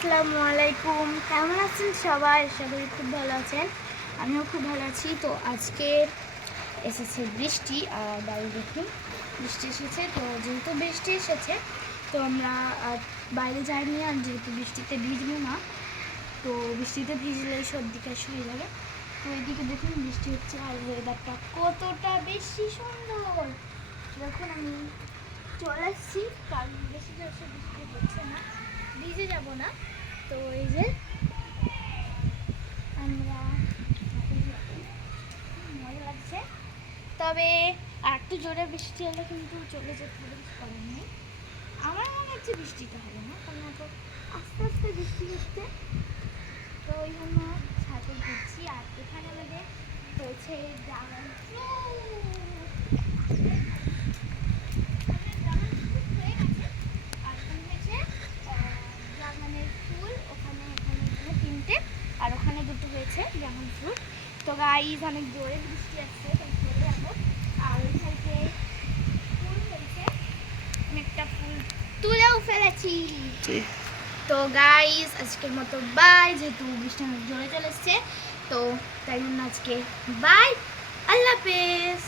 আসসালামু আলাইকুম, কেমন আছেন সবাই? সবাই খুব ভালো আছেন, আমিও খুব ভালো আছি। তো আজকে এসেছে বৃষ্টি, আর বাইরে দেখুন বৃষ্টি এসেছে। তো যেহেতু বৃষ্টি এসেছে তো আমরা বাইরে যাইনি, আর যেহেতু বৃষ্টিতে ভিজবো না, তো বৃষ্টিতে ভিজলে সর্দি কাশি হয়ে যাবে। তো এইদিকে দেখুন বৃষ্টি হচ্ছে, আর ওয়েদারটা কতটা বেশি সুন্দর। দেখুন আমি চলে এসেছি, কারণ বেশি জোরসে বৃষ্টি হচ্ছে না, ভিজে যাব না। তো এই যে আমরা মজা লাগছে, তবে আর একটু জোরে বৃষ্টি হলে কিন্তু চলে যেতে হবে, কিছু করার নেই। আমার মনে হচ্ছে বৃষ্টিটা হবে না, কারণ এত আস্তে আস্তে বৃষ্টি হচ্ছে। তো ওই জন্য ছাদে ঘুরছি, আর এখানে আমাদের হয়েছে ড্রাগন তিনটে, আর ওখানে দুটো হয়েছে ড্রাগন ফ্রুট। তো গাইস অনেক জোরে বৃষ্টি আসছে, তো চলে যাবো। আর ওই সাইডে ফুল হয়েছে, অনেকটা ফুল তুলেও ফেলেছি। তো গাইস আজকের মতো বাই, যেহেতু বৃষ্টি অনেক জোরে চলে এসছে, তো তাই জন্য আজকে বাই, আল্লাহ হাফেজ।